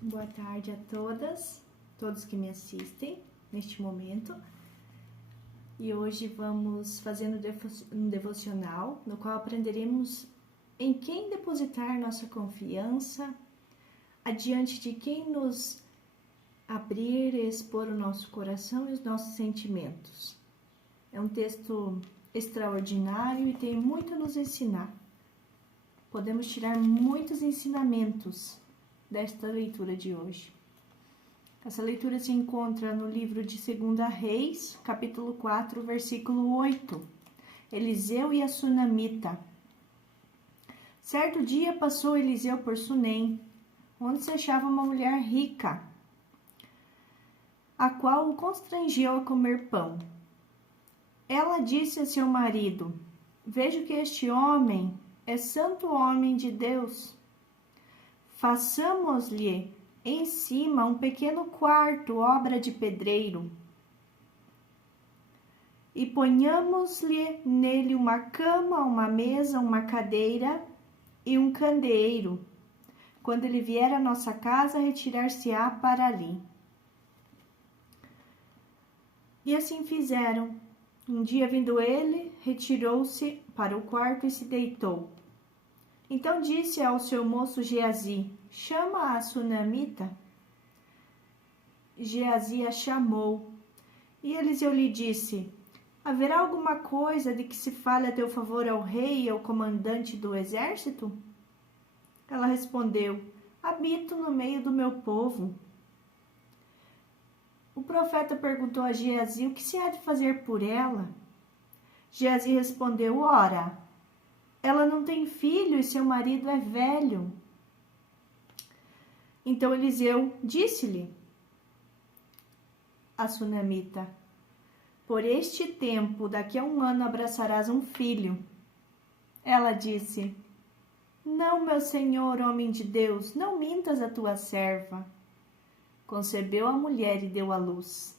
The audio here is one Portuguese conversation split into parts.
Boa tarde a todos que me assistem neste momento. E hoje vamos fazer um devocional no qual aprenderemos em quem depositar nossa confiança, adiante de quem nos abrir e expor o nosso coração e os nossos sentimentos. É um texto extraordinário e tem muito a nos ensinar. Podemos tirar muitos ensinamentos desta leitura de hoje. Essa leitura se encontra no livro de 2 Reis, capítulo 4, versículo 8. Eliseu e a Sunamita. Certo dia passou Eliseu por Sunem, onde se achava uma mulher rica, a qual o constrangeu a comer pão. Ela disse a seu marido: vejo que este homem é santo homem de Deus. Façamos-lhe em cima um pequeno quarto, obra de pedreiro, e ponhamos-lhe nele uma cama, uma mesa, uma cadeira e um candeeiro. Quando ele vier à nossa casa, retirar-se-á para ali. E assim fizeram. Um dia, vindo ele, retirou-se para o quarto e se deitou. Então disse ao seu moço Geazi: chama a Sunamita. Geazi a chamou. E Eliseu lhe disse: haverá alguma coisa de que se fale a teu favor ao rei e ao comandante do exército? Ela respondeu: habito no meio do meu povo. O profeta perguntou a Geazi: o que se há de fazer por ela? Geazi respondeu: ora, ela não tem filho e seu marido é velho. Então Eliseu disse-lhe a Sunamita: por este tempo, daqui a 1 ano, abraçarás um filho. Ela disse: não, meu senhor, homem de Deus, não mintas a tua serva. Concebeu a mulher e deu à luz,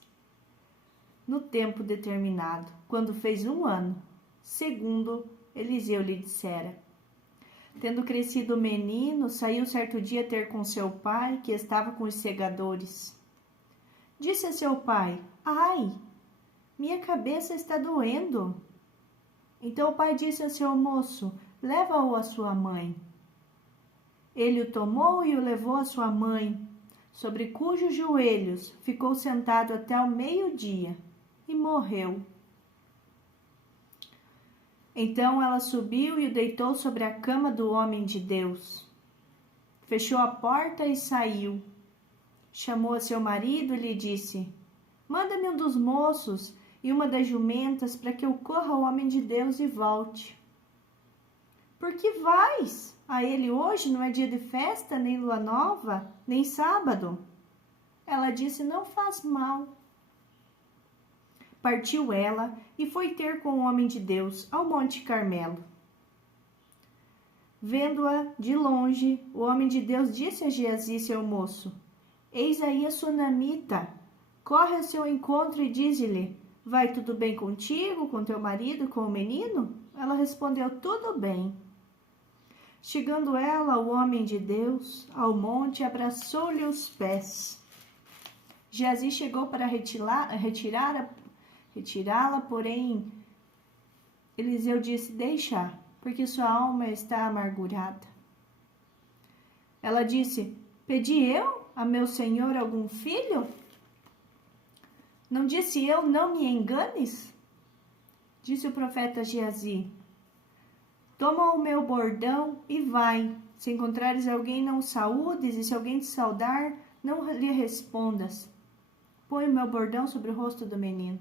no tempo determinado, quando fez 1 ano, segundo Eliseu lhe dissera. Tendo crescido o menino, saiu certo dia ter com seu pai, que estava com os segadores. Disse a seu pai: ai, minha cabeça está doendo. Então o pai disse a seu moço: leva-o à sua mãe. Ele o tomou e o levou à sua mãe, sobre cujos joelhos ficou sentado até o meio-dia, e morreu. Então ela subiu e o deitou sobre a cama do homem de Deus. Fechou a porta e saiu. Chamou a seu marido e lhe disse: manda-me um dos moços e uma das jumentas para que eu corra ao homem de Deus e volte. Por que vais a ele hoje? Não é dia de festa, nem lua nova, nem sábado. Ela disse: não faz mal. Partiu ela e foi ter com o homem de Deus ao Monte Carmelo. Vendo-a de longe, o homem de Deus disse a Geazi, seu moço: eis aí a Sunamita. Corre ao seu encontro e dize-lhe: vai tudo bem contigo, com teu marido, com o menino? Ela respondeu: tudo bem. Chegando ela, o homem de Deus, ao monte, abraçou-lhe os pés. Geazi chegou para retirá-la, porém Eliseu disse: deixa, porque sua alma está amargurada. Ela disse: pedi eu a meu senhor algum filho? Não disse eu: não me enganes? Disse o profeta Geazi: toma o meu bordão e vai. Se encontrares alguém, não o saúdes, e se alguém te saudar, não lhe respondas. Põe o meu bordão sobre o rosto do menino.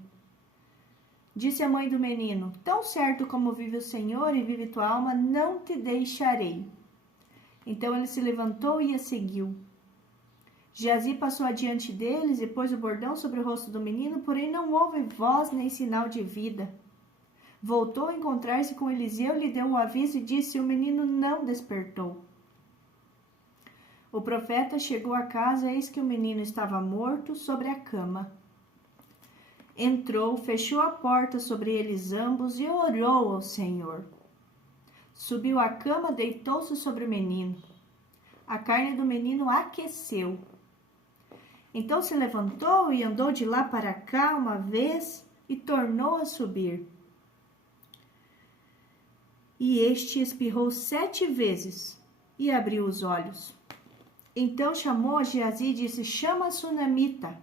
Disse a mãe do menino: tão certo como vive o Senhor e vive tua alma, não te deixarei. Então ele se levantou e a seguiu. Geazi passou adiante deles e pôs o bordão sobre o rosto do menino, porém não houve voz nem sinal de vida. Voltou a encontrar-se com Eliseu, lhe deu um aviso e disse: o menino não despertou. O profeta chegou à casa, eis que o menino estava morto sobre a cama. Entrou, fechou a porta sobre eles ambos e orou ao Senhor. Subiu à cama, deitou-se sobre o menino. a carne do menino aqueceu. Então se levantou e andou de lá para cá uma vez e tornou a subir. E este espirrou 7 vezes e abriu os olhos. Então chamou a Geazi e disse: chama a sunamita.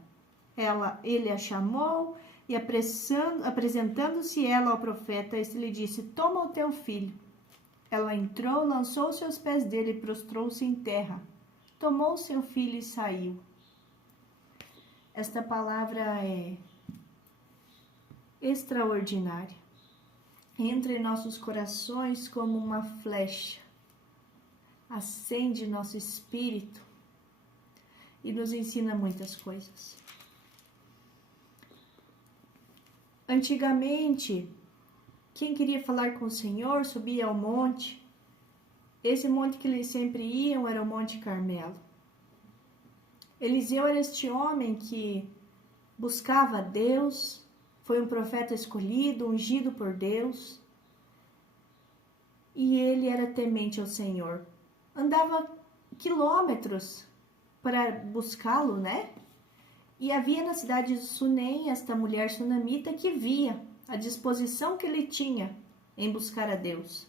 Ele a chamou e apresentando-se ela ao profeta, este lhe disse: toma o teu filho. Ela entrou, lançou-se aos pés dele e prostrou-se em terra. Tomou seu filho e saiu. Esta palavra é extraordinária. Entra em nossos corações como uma flecha. Acende nosso espírito e nos ensina muitas coisas. Antigamente, quem queria falar com o Senhor subia ao monte. Esse monte que eles sempre iam era o Monte Carmelo. Eliseu era este homem que buscava a Deus, foi um profeta escolhido, ungido por Deus, e ele era temente ao Senhor. Andava quilômetros para buscá-lo, né? E havia na cidade de Sunem esta mulher sunamita que via a disposição que ele tinha em buscar a Deus.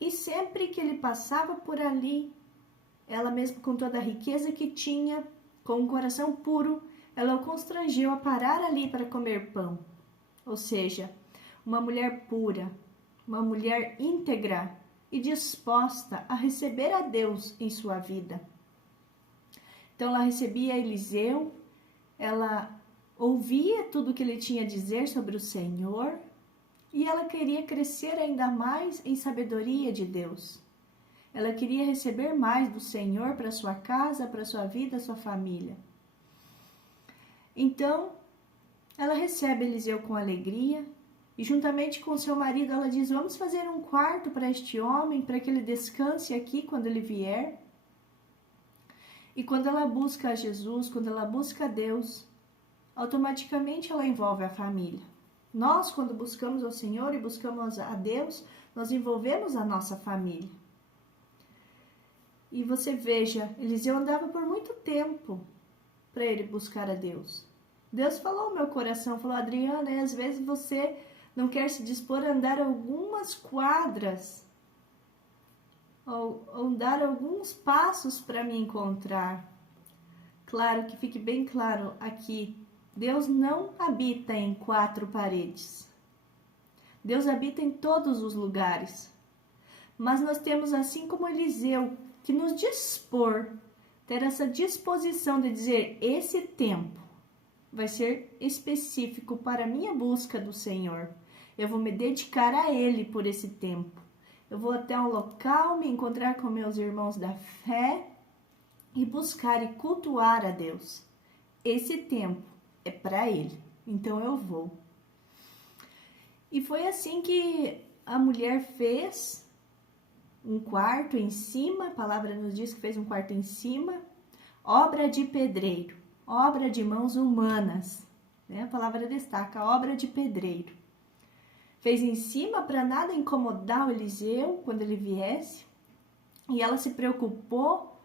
E sempre que ele passava por ali, ela mesmo com toda a riqueza que tinha, com um coração puro, ela o constrangeu a parar ali para comer pão. Ou seja, uma mulher pura, uma mulher íntegra e disposta a receber a Deus em sua vida. Então ela recebia Eliseu, ela ouvia tudo o que ele tinha a dizer sobre o Senhor e ela queria crescer ainda mais em sabedoria de Deus. Ela queria receber mais do Senhor para sua casa, para sua vida, sua família. Então, ela recebe Eliseu com alegria e juntamente com seu marido ela diz: vamos fazer um quarto para este homem, para que ele descanse aqui quando ele vier. E quando ela busca a Jesus, quando ela busca a Deus, automaticamente ela envolve a família. Nós, quando buscamos ao Senhor e buscamos a Deus, nós envolvemos a nossa família. E você veja, Eliseu andava por muito tempo para ele buscar a Deus. Deus falou ao meu coração, falou: Adriana, às vezes você não quer se dispor a andar algumas quadras ou dar alguns passos para me encontrar. Claro que fique bem claro aqui, Deus não habita em 4 paredes. Deus habita em todos os lugares. Mas nós temos, assim como Eliseu, que nos dispor, ter essa disposição de dizer: esse tempo vai ser específico para a minha busca do Senhor. Eu vou me dedicar a Ele por esse tempo. Eu vou até um local, me encontrar com meus irmãos da fé e buscar e cultuar a Deus. Esse tempo é para Ele, então eu vou. E foi assim que a mulher fez um quarto em cima, a palavra nos diz que fez um quarto em cima, obra de pedreiro, obra de mãos humanas, né? A palavra destaca, obra de pedreiro. Fez em cima para nada incomodar o Eliseu quando ele viesse, e ela se preocupou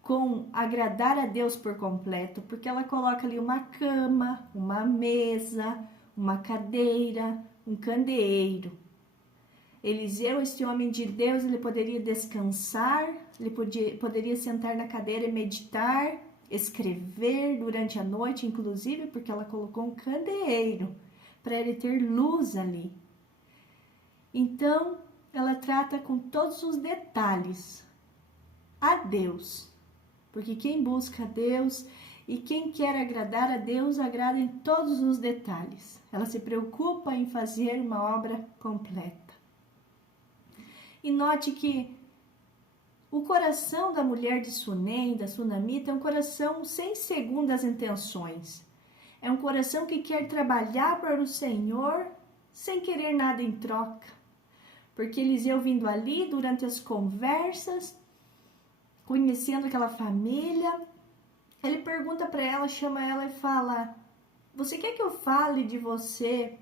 com agradar a Deus por completo, porque ela coloca ali uma cama, uma mesa, uma cadeira, um candeeiro. Eliseu, este homem de Deus, ele poderia descansar, ele poderia sentar na cadeira e meditar, escrever durante a noite, inclusive, porque ela colocou um candeeiro para ele ter luz ali. Então, ela trata com todos os detalhes a Deus, porque quem busca a Deus e quem quer agradar a Deus, agrada em todos os detalhes. Ela se preocupa em fazer uma obra completa. E note que o coração da mulher de Sunem, da sunamita, é um coração sem segundas intenções. É um coração que quer trabalhar para o Senhor sem querer nada em troca. Porque Eliseu vindo ali durante as conversas, conhecendo aquela família, ele pergunta para ela, chama ela e fala: você quer que eu fale de você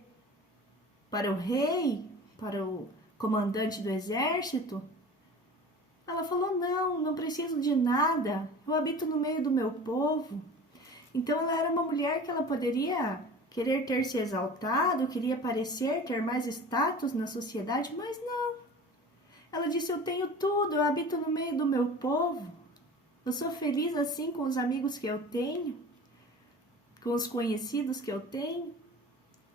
para o rei, para o comandante do exército? Ela falou, não preciso de nada, eu habito no meio do meu povo. Então ela era uma mulher que ela poderia querer ter se exaltado, queria parecer, ter mais status na sociedade, mas não. Ela disse, eu tenho tudo, eu habito no meio do meu povo. Eu sou feliz assim com os amigos que eu tenho, com os conhecidos que eu tenho.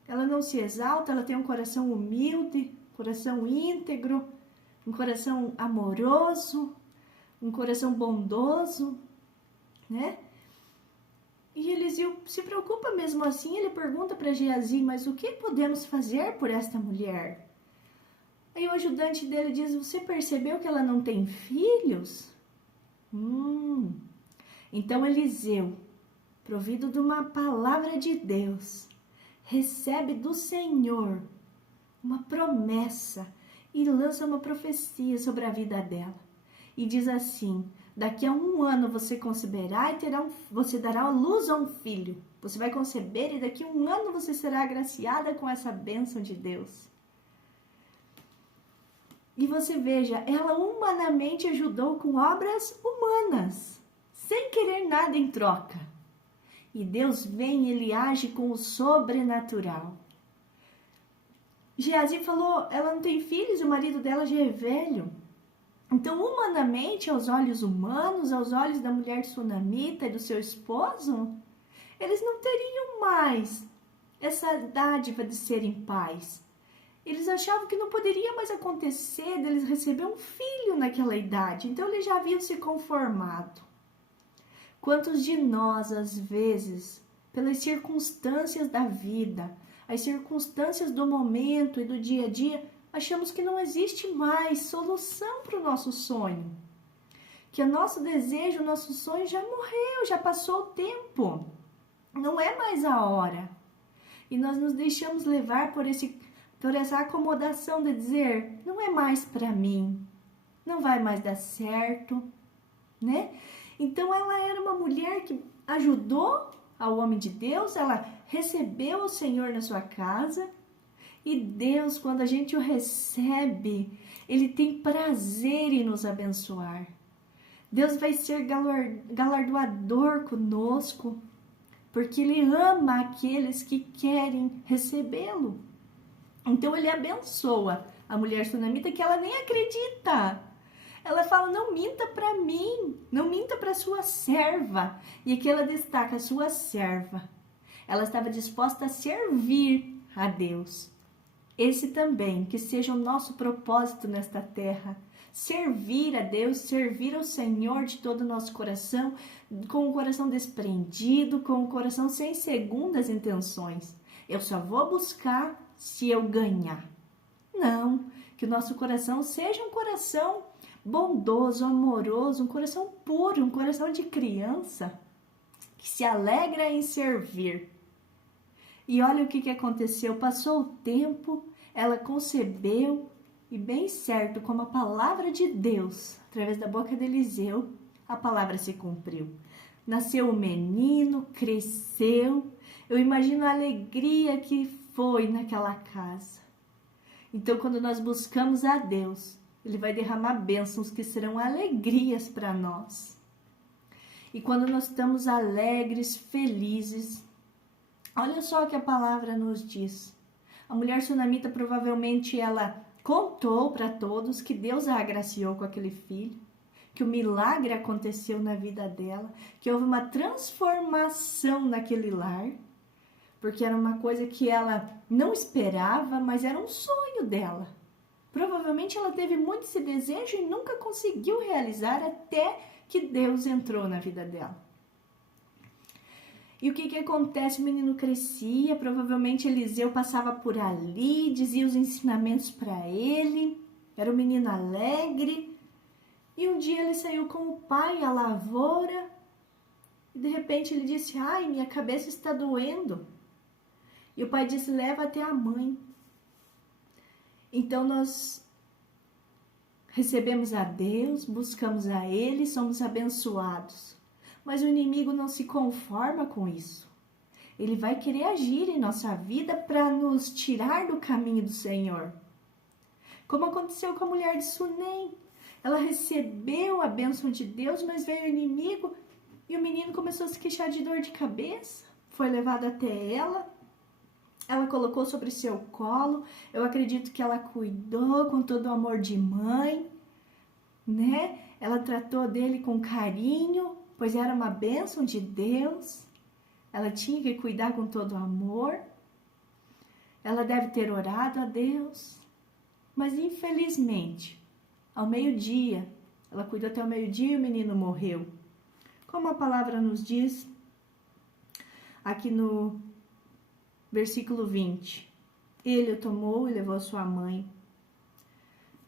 Ela não se exalta, ela tem um coração humilde, coração íntegro, um coração amoroso, um coração bondoso, né? E Eliseu se preocupa mesmo assim, ele pergunta para Geazi, mas o que podemos fazer por esta mulher? Aí o ajudante dele diz, você percebeu que ela não tem filhos? Então Eliseu, provido de uma palavra de Deus, recebe do Senhor uma promessa e lança uma profecia sobre a vida dela. E diz assim, daqui a 1 ano você conceberá e você dará à luz a um filho. Você vai conceber e daqui a 1 ano você será agraciada com essa bênção de Deus. E você veja, ela humanamente ajudou com obras humanas, sem querer nada em troca. E Deus vem, ele age com o sobrenatural. Geazi falou, ela não tem filhos, o marido dela já é velho. Então, humanamente, aos olhos humanos, aos olhos da mulher sunamita e do seu esposo, eles não teriam mais essa dádiva de serem pais. Eles achavam que não poderia mais acontecer deles receber um filho naquela idade. Então, eles já haviam se conformado. Quantos de nós, às vezes, pelas circunstâncias da vida, as circunstâncias do momento e do dia a dia, achamos que não existe mais solução para o nosso sonho. Que o nosso desejo, o nosso sonho já morreu, já passou o tempo. Não é mais a hora. E nós nos deixamos levar por essa acomodação de dizer, não é mais para mim, não vai mais dar certo, né? Então ela era uma mulher que ajudou ao homem de Deus, ela recebeu o Senhor na sua casa. E Deus, quando a gente o recebe, ele tem prazer em nos abençoar. Deus vai ser galardoador conosco, porque ele ama aqueles que querem recebê-lo. Então ele abençoa a mulher sunamita que ela nem acredita. Ela fala, não minta para mim, não minta para sua serva. E aqui ela destaca a sua serva. Ela estava disposta a servir a Deus. Esse também, que seja o nosso propósito nesta terra. Servir a Deus, servir ao Senhor de todo o nosso coração, com o coração desprendido, com o coração sem segundas intenções. Eu só vou buscar se eu ganhar. Não, que o nosso coração seja um coração bondoso, amoroso, um coração puro, um coração de criança, que se alegra em servir. E olha o que aconteceu, passou o tempo, ela concebeu, e bem certo, como a palavra de Deus, através da boca de Eliseu, a palavra se cumpriu. Nasceu o menino, cresceu, eu imagino a alegria que foi naquela casa. Então, quando nós buscamos a Deus, ele vai derramar bênçãos que serão alegrias para nós. E quando nós estamos alegres, felizes, olha só o que a palavra nos diz. A mulher sunamita provavelmente ela contou para todos que Deus a agraciou com aquele filho, que o milagre aconteceu na vida dela, que houve uma transformação naquele lar, porque era uma coisa que ela não esperava, mas era um sonho dela. Provavelmente ela teve muito esse desejo e nunca conseguiu realizar até que Deus entrou na vida dela. E o que acontece? O menino crescia, provavelmente Eliseu passava por ali, dizia os ensinamentos para ele, era um menino alegre. E um dia ele saiu com o pai à lavoura e de repente ele disse, ai, minha cabeça está doendo. E o pai disse, leva até a mãe. Então nós recebemos a Deus, buscamos a Ele, somos abençoados. Mas o inimigo não se conforma com isso. Ele vai querer agir em nossa vida para nos tirar do caminho do Senhor. Como aconteceu com a mulher de Sunem. Ela recebeu a bênção de Deus, mas veio o inimigo e o menino começou a se queixar de dor de cabeça. Foi levado até ela. Ela colocou sobre seu colo. Eu acredito que ela cuidou com todo o amor de mãe, né? Ela tratou dele com carinho, pois era uma bênção de Deus. Ela tinha que cuidar com todo o amor. Ela deve ter orado a Deus. Mas infelizmente, ao meio-dia, ela cuidou até o meio-dia e o menino morreu. Como a palavra nos diz aqui no versículo 20. Ele o tomou e levou a sua mãe.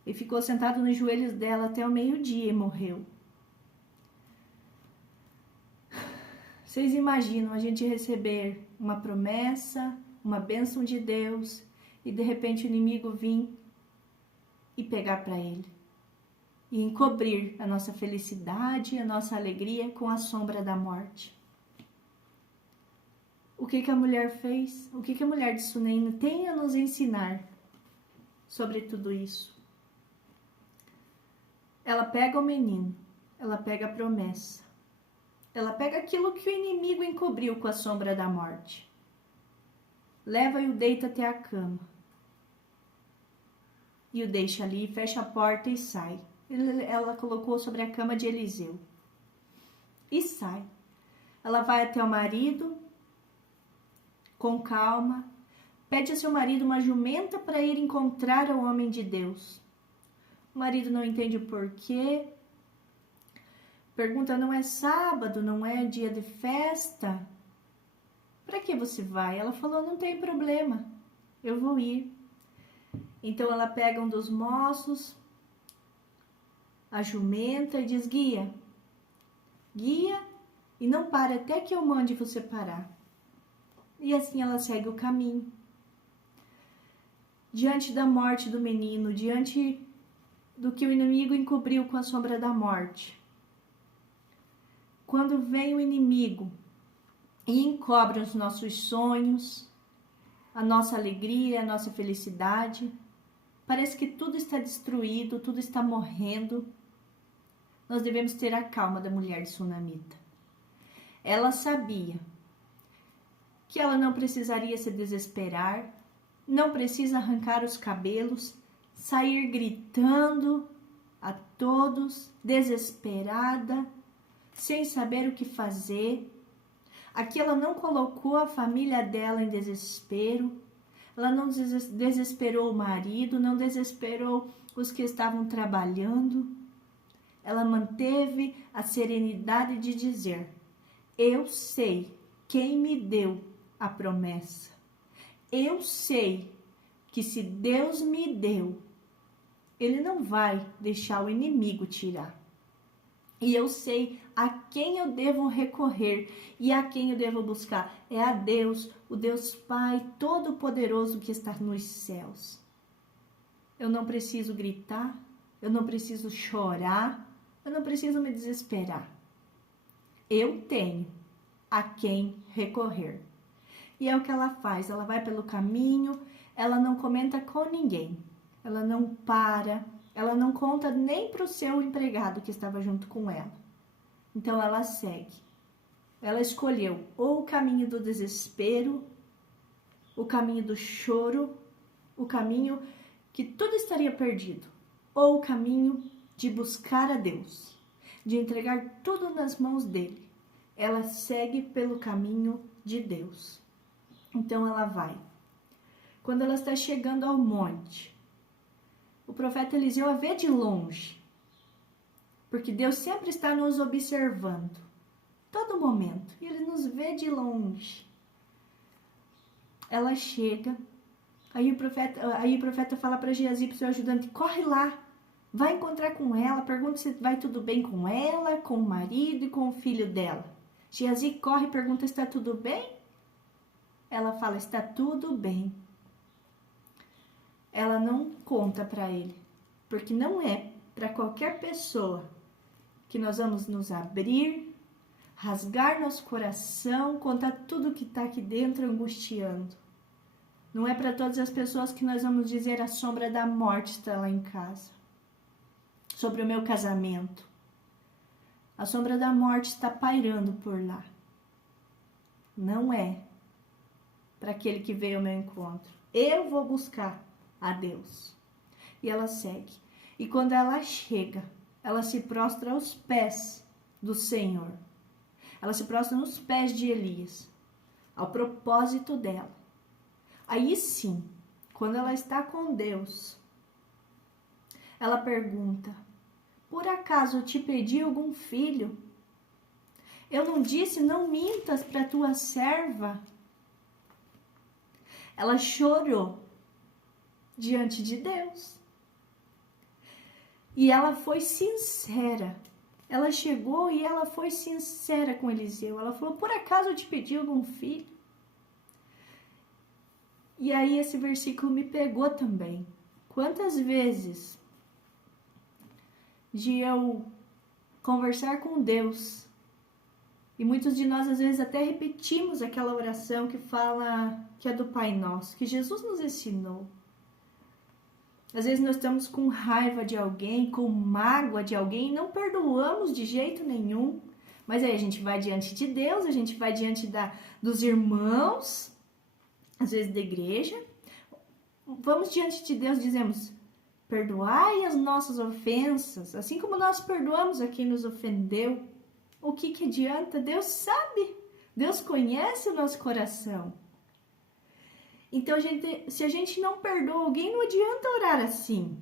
E ficou sentado nos joelhos dela até o meio-dia e morreu. Vocês imaginam a gente receber uma promessa, uma bênção de Deus, e de repente o inimigo vir e pegar para ele. E encobrir a nossa felicidade, a nossa alegria com a sombra da morte. O que a mulher fez? O que a mulher de Sunem tem a nos ensinar sobre tudo isso? Ela pega o menino, ela pega a promessa, ela pega aquilo que o inimigo encobriu com a sombra da morte. Leva e o deita até a cama. E o deixa ali, fecha a porta e sai. Ela colocou sobre a cama de Eliseu. E sai. Ela vai até o marido, com calma, pede a seu marido uma jumenta para ir encontrar o homem de Deus. O marido não entende o porquê. Pergunta, não é sábado, não é dia de festa? Para que você vai? Ela falou, não tem problema, eu vou ir. Então ela pega um dos moços, a jumenta, e diz, guia e não pare até que eu mande você parar. E assim ela segue o caminho. Diante da morte do menino, diante do que o inimigo encobriu com a sombra da morte. Quando vem o inimigo e encobre os nossos sonhos, a nossa alegria, a nossa felicidade, parece que tudo está destruído, tudo está morrendo. Nós devemos ter a calma da mulher de Sunamita. Ela sabia que ela não precisaria se desesperar, não precisa arrancar os cabelos, sair gritando a todos, desesperada, sem saber o que fazer. Aqui ela não colocou a família dela em desespero, ela não desesperou o marido, não desesperou os que estavam trabalhando. Ela manteve a serenidade de dizer, eu sei quem me deu a promessa. Eu sei que se Deus me deu, Ele não vai deixar o inimigo tirar. E eu sei a quem eu devo recorrer e a quem eu devo buscar. É a Deus, o Deus Pai Todo-Poderoso que está nos céus. Eu não preciso gritar, eu não preciso chorar, eu não preciso me desesperar. Eu tenho a quem recorrer. E é o que ela faz, ela vai pelo caminho, ela não comenta com ninguém, ela não para, ela não conta nem para o seu empregado que estava junto com ela. Então ela segue. Ela escolheu ou o caminho do desespero, o caminho do choro, o caminho que tudo estaria perdido, ou o caminho de buscar a Deus, de entregar tudo nas mãos dele. Ela segue pelo caminho de Deus. Então ela vai. Quando ela está chegando ao monte, o profeta Eliseu a vê de longe, porque Deus sempre está nos observando, todo momento, e Ele nos vê de longe. Ela chega, aí o profeta fala para Geazi, para o seu ajudante, corre lá, vai encontrar com ela, pergunta se vai tudo bem com ela, com o marido e com o filho dela. Geazi corre e pergunta se está tudo bem. Ela fala, está tudo bem. Ela não conta para ele, porque não é para qualquer pessoa que nós vamos nos abrir, rasgar nosso coração, contar tudo que está aqui dentro angustiando. Não é para todas as pessoas que nós vamos dizer a sombra da morte está lá em casa. sobre o meu casamento. A sombra da morte está pairando por lá. Não é para aquele que veio ao meu encontro. Eu vou buscar a Deus. E ela segue. E quando ela chega, ela se prostra aos pés do Senhor. Ela se prostra nos pés de Elias, ao propósito dela. Aí sim, quando ela está com Deus, ela pergunta: por acaso eu te pedi algum filho? Eu não disse, não mintas para tua serva? Ela chorou diante de Deus. E ela foi sincera. Ela chegou e ela foi sincera com Eliseu. Ela falou: por acaso eu te pedi algum filho? E aí esse versículo me pegou também. Quantas vezes de eu conversar com Deus, e muitos de nós às vezes até repetimos aquela oração que fala, que é do Pai Nosso, que Jesus nos ensinou. Às vezes nós estamos com raiva de alguém, com mágoa de alguém, e não perdoamos de jeito nenhum. Mas aí a gente vai diante de Deus, a gente vai diante dos irmãos, às vezes da igreja. Vamos diante de Deus, dizemos: perdoai as nossas ofensas, assim como nós perdoamos a quem nos ofendeu. O que adianta? Deus sabe, Deus conhece o nosso coração. Então, se a gente não perdoa alguém, não adianta orar assim.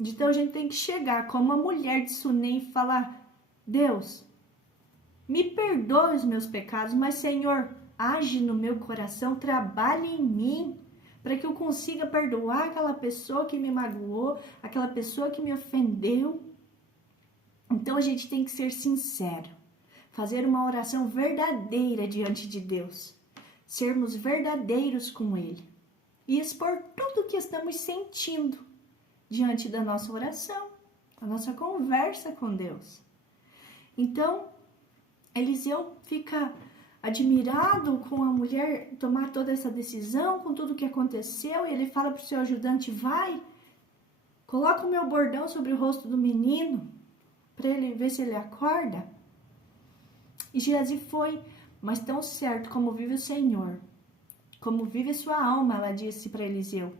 Então, a gente tem que chegar como a mulher de Sunem e falar: Deus, me perdoe os meus pecados, mas, Senhor, age no meu coração, trabalhe em mim, para que eu consiga perdoar aquela pessoa que me magoou, aquela pessoa que me ofendeu. Então, a gente tem que ser sincero, fazer uma oração verdadeira diante de Deus. Sermos verdadeiros com Ele e expor tudo o que estamos sentindo diante da nossa oração, a nossa conversa com Deus. Então, Eliseu fica admirado com a mulher tomar toda essa decisão, com tudo o que aconteceu, e ele fala para o seu ajudante: vai, coloca o meu bordão sobre o rosto do menino, para ele ver se ele acorda. E Geazi foi. Mas tão certo como vive o Senhor, como vive sua alma, ela disse para Eliseu: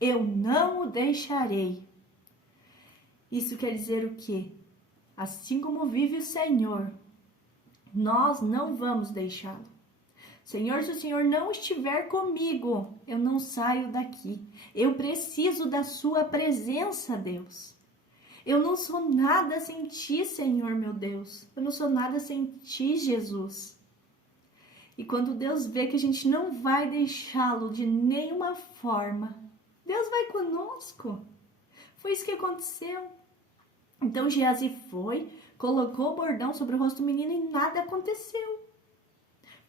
eu não o deixarei. Isso quer dizer o quê? Assim como vive o Senhor, nós não vamos deixá-lo. Senhor, se o Senhor não estiver comigo, eu não saio daqui. Eu preciso da sua presença, Deus. Eu não sou nada sem ti, Senhor, meu Deus. Eu não sou nada sem ti, Jesus. E quando Deus vê que a gente não vai deixá-lo de nenhuma forma, Deus vai conosco. Foi isso que aconteceu. Então Geazi foi, colocou o bordão sobre o rosto do menino e nada aconteceu.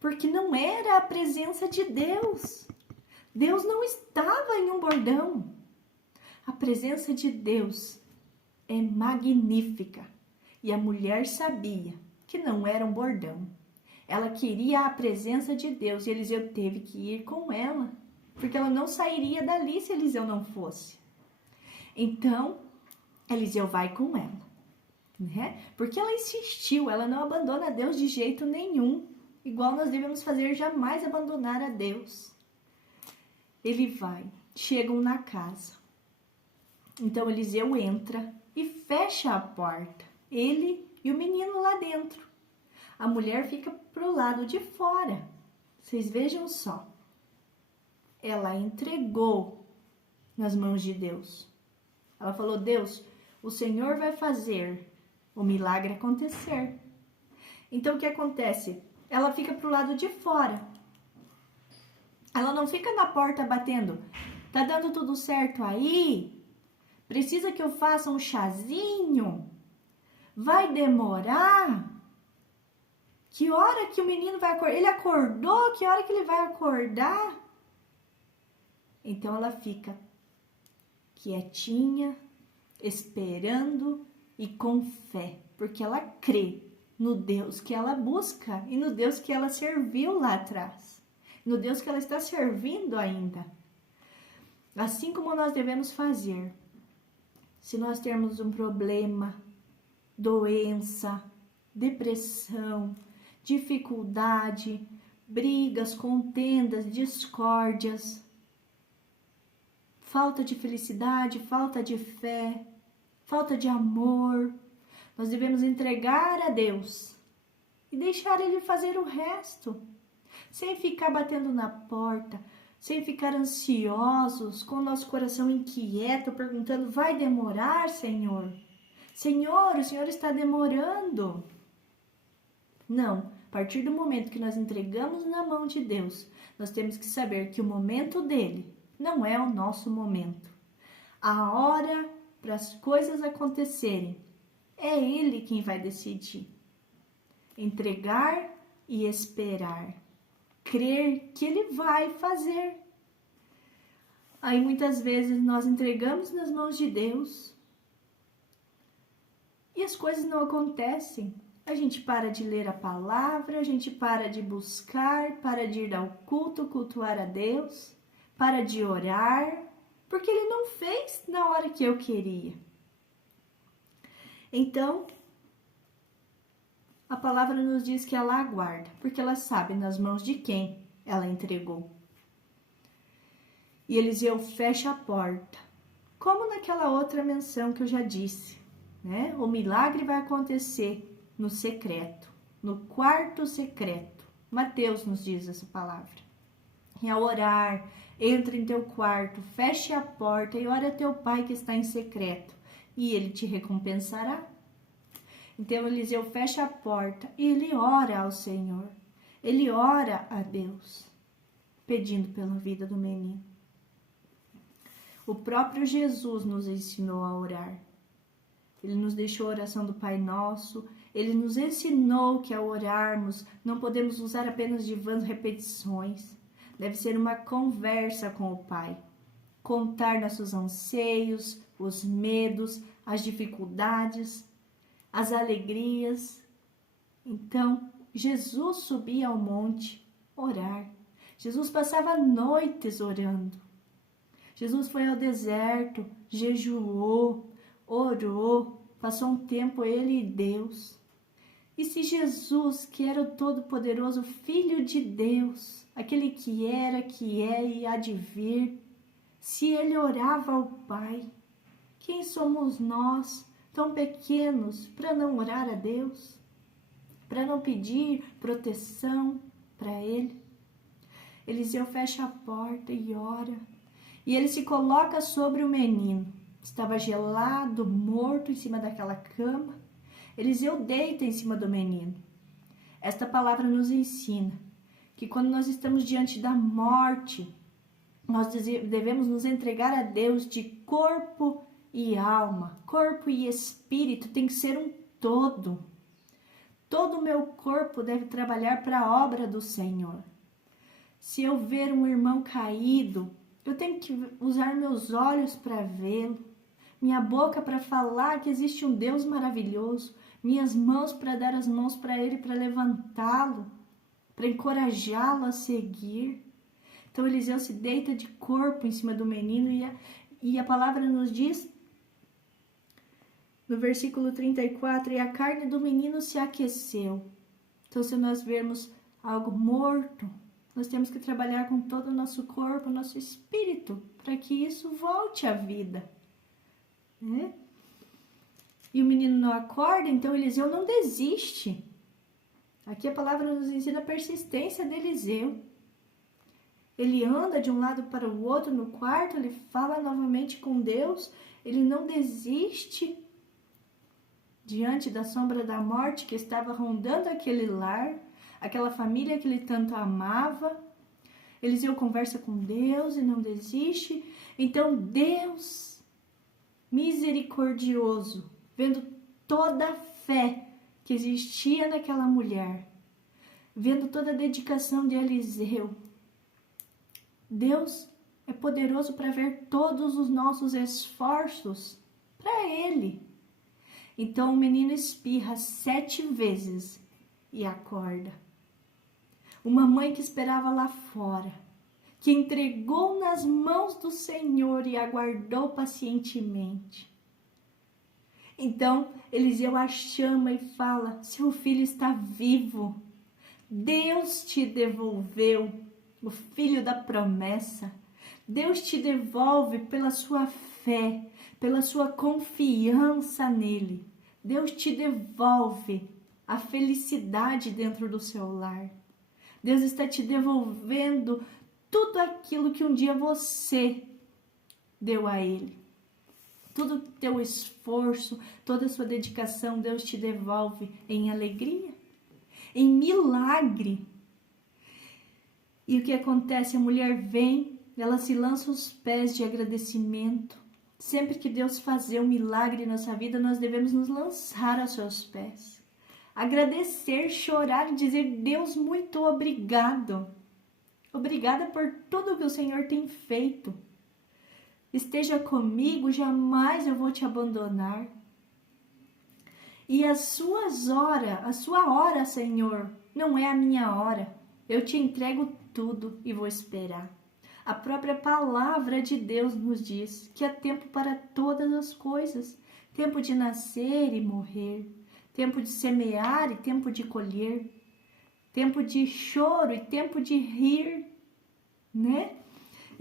Porque não era a presença de Deus. Deus não estava em um bordão. A presença de Deus é magnífica. E a mulher sabia que não era um bordão. Ela queria a presença de Deus e Eliseu teve que ir com ela, porque ela não sairia dali se Eliseu não fosse. Então, Eliseu vai com ela, né? Porque ela insistiu, ela não abandona Deus de jeito nenhum, igual nós devemos fazer, jamais abandonar a Deus. Ele vai, chegam na casa. Então, Eliseu entra e fecha a porta, ele e o menino lá dentro. A mulher fica pro lado de fora. Vocês vejam só. Ela entregou nas mãos de Deus. Ela falou: Deus, o Senhor vai fazer o milagre acontecer. Então, o que acontece? Ela fica pro lado de fora. Ela não fica na porta batendo: tá dando tudo certo aí? Precisa que eu faça um chazinho? Vai demorar? Que hora que o menino vai acordar? Ele acordou? Que hora que ele vai acordar? Então ela fica quietinha, esperando e com fé, porque ela crê no Deus que ela busca e no Deus que ela serviu lá atrás, no Deus que ela está servindo ainda. Assim como nós devemos fazer. se nós termos um problema, doença, depressão, dificuldade, brigas, contendas, discórdias, falta de felicidade, falta de fé, falta de amor, nós devemos entregar a Deus e deixar Ele fazer o resto, sem ficar batendo na porta, sem ficar ansiosos, com o nosso coração inquieto, perguntando, vai demorar, Senhor? Senhor, o Senhor está demorando. Não, a partir do momento que nós entregamos na mão de Deus, nós temos que saber que o momento dele não é o nosso momento. A hora para as coisas acontecerem, é Ele quem vai decidir. Entregar e esperar. Crer que Ele vai fazer. Aí muitas vezes nós entregamos nas mãos de Deus e as coisas não acontecem. A gente para de ler a palavra, a gente para de buscar, para de ir ao culto, cultuar a Deus, para de orar, porque Ele não fez na hora que eu queria. Então, a palavra nos diz que ela aguarda, porque ela sabe nas mãos de quem ela entregou. E Eliseu fecha a porta, como naquela outra menção que eu já disse, né? O milagre vai acontecer no secreto, no quarto secreto. Mateus nos diz essa palavra. E ao orar, entra em teu quarto, feche a porta e ora a teu pai que está em secreto, e ele te recompensará. Então Eliseu fecha a porta e ele ora ao Senhor. Ele ora a Deus, pedindo pela vida do menino. O próprio Jesus nos ensinou a orar. Ele nos deixou a oração do Pai Nosso. Ele nos ensinou que ao orarmos não podemos usar apenas de vãs repetições. Deve ser uma conversa com o Pai. Contar nossos anseios, os medos, as dificuldades, as alegrias. Então, Jesus subia ao monte orar. Jesus passava noites orando. Jesus foi ao deserto, jejuou, orou, passou um tempo ele e Deus. E se Jesus, que era o Todo-Poderoso Filho de Deus, aquele que era, que é e há de vir, se ele orava ao Pai, quem somos nós, tão pequenos, para não orar a Deus? Para não pedir proteção para Ele? Eliseu fecha a porta e ora. E ele se coloca sobre o menino. Estava gelado, morto em cima daquela cama. Eliseu deita em cima do menino. Esta palavra nos ensina que quando nós estamos diante da morte, nós devemos nos entregar a Deus de corpo e alma. Corpo e espírito tem que ser um todo. Todo o meu corpo deve trabalhar para a obra do Senhor. Se eu ver um irmão caído, eu tenho que usar meus olhos para vê-lo, minha boca para falar que existe um Deus maravilhoso, minhas mãos para dar as mãos para Ele, para levantá-lo, para encorajá-lo a seguir. Então Eliseu se deita de corpo em cima do menino e a palavra nos diz, no versículo 34, e a carne do menino se aqueceu. Então se nós vermos algo morto, nós temos que trabalhar com todo o nosso corpo, o nosso espírito, para que isso volte à vida. Né? E o menino não acorda, então Eliseu não desiste. Aqui a palavra nos ensina a persistência de Eliseu. Ele anda de um lado para o outro no quarto, ele fala novamente com Deus, ele não desiste diante da sombra da morte que estava rondando aquele lar, aquela família que ele tanto amava. Eliseu conversa com Deus e não desiste. Então Deus, misericordioso, vendo toda a fé que existia naquela mulher, vendo toda a dedicação de Eliseu, Deus é poderoso para ver todos os nossos esforços para Ele. Então o menino espirra 7 vezes e acorda. Uma mãe que esperava lá fora, que entregou nas mãos do Senhor e aguardou pacientemente. Então, Eliseu a chama e fala: seu filho está vivo. Deus te devolveu o filho da promessa. Deus te devolve pela sua fé, pela sua confiança nele. Deus te devolve a felicidade dentro do seu lar. Deus está te devolvendo tudo aquilo que um dia você deu a ele. Todo o teu esforço, toda a sua dedicação, Deus te devolve em alegria, em milagre. E o que acontece? A mulher vem, ela se lança aos pés de agradecimento. Sempre que Deus fazer um milagre na nossa vida, nós devemos nos lançar aos seus pés. Agradecer, chorar e dizer: Deus, muito obrigado. Obrigada por tudo que o Senhor tem feito. Esteja comigo, jamais eu vou te abandonar. E a sua hora, Senhor, não é a minha hora. Eu te entrego tudo e vou esperar. A própria palavra de Deus nos diz que há tempo para todas as coisas. Tempo de nascer e morrer. Tempo de semear e tempo de colher. Tempo de choro e tempo de rir, né?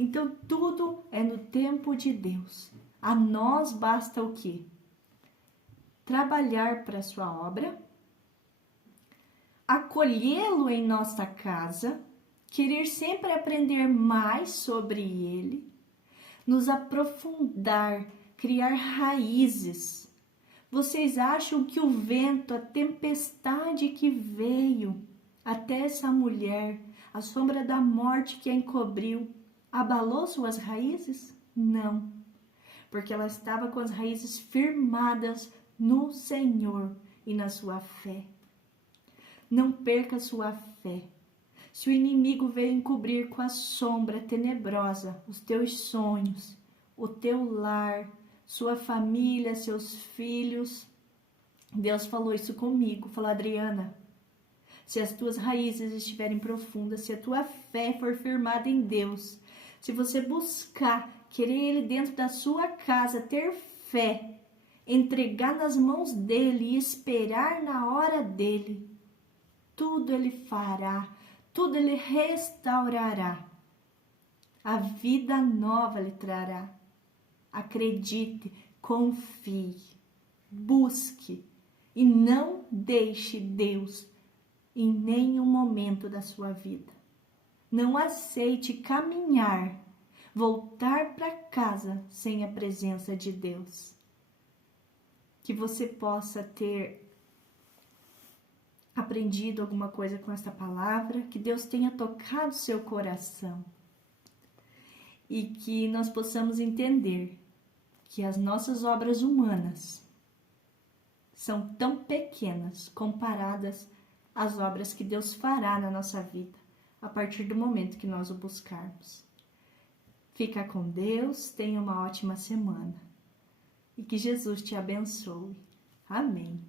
Então, tudo é no tempo de Deus. A nós basta o quê? Trabalhar para a sua obra, acolhê-lo em nossa casa, querer sempre aprender mais sobre ele, nos aprofundar, criar raízes. Vocês acham que o vento, a tempestade que veio até essa mulher, a sombra da morte que a encobriu, abalou suas raízes? Não, porque ela estava com as raízes firmadas no Senhor e na sua fé. Não perca sua fé. Se o inimigo veio encobrir com a sombra tenebrosa os teus sonhos, o teu lar, sua família, seus filhos, Deus falou isso comigo, falou: Adriana, se as tuas raízes estiverem profundas, se a tua fé for firmada em Deus, se você buscar, querer Ele dentro da sua casa, ter fé, entregar nas mãos dEle e esperar na hora dEle, tudo Ele fará, tudo Ele restaurará. A vida nova Ele trará. Acredite, confie, busque e não deixe Deus em nenhum momento da sua vida. Não aceite caminhar, voltar para casa sem a presença de Deus. Que você possa ter aprendido alguma coisa com esta palavra, que Deus tenha tocado seu coração e que nós possamos entender que as nossas obras humanas são tão pequenas comparadas às obras que Deus fará na nossa vida a partir do momento que nós o buscarmos. Fica com Deus, tenha uma ótima semana e que Jesus te abençoe. Amém.